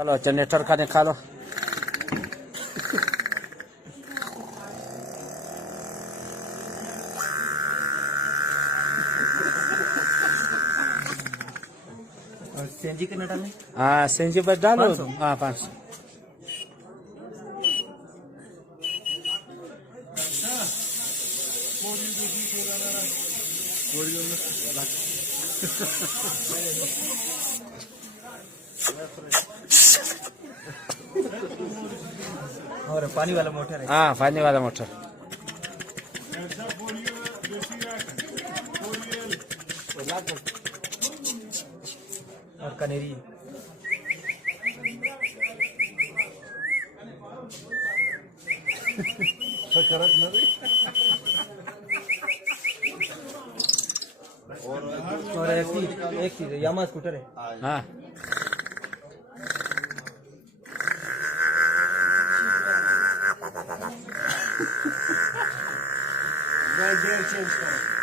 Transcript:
चलो जनरेटर का निकालो। सीएनजी कितना डालें? हाँ सीएनजी पर डालो। 500? हाँ 500। और पानी वाला मोटर है। हाँ पानी वाला मोटर। और कनेरी। और एक चीज है, यामा स्कूटर है। हाँ गेयर चेंज करो।